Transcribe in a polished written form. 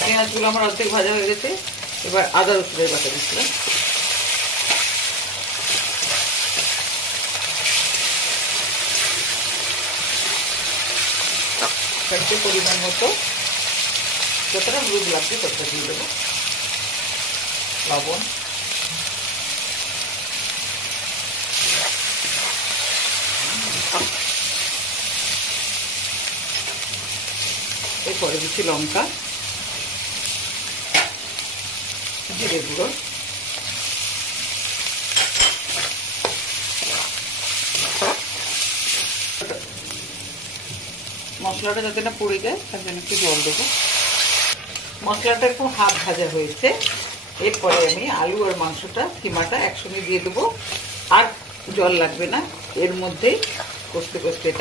পেঁয়াজগুলো আমার অর্ধেক ভাজা হয়ে গেছে। এবার আদা রসুনের বাটা দিচ্ছিলাম। পরিমাণ মতো যতটা হলুদ লাগবে ততটা দিয়ে দেবো, লবণ, এরপরে দিচ্ছি লঙ্কা, জিরে গুঁড়ো, মশলাটা যাতে না পুড়ে যায় তার জন্য একটু জল দেবো। মশলাটা একটু হাফ ভাজা হয়েছে। এরপরে আমি আলু আর মাংসটা কিমাটা একসঙ্গে দিয়ে দেবো। আর জল লাগবে না, এর মধ্যেই কষতে কষতে এটা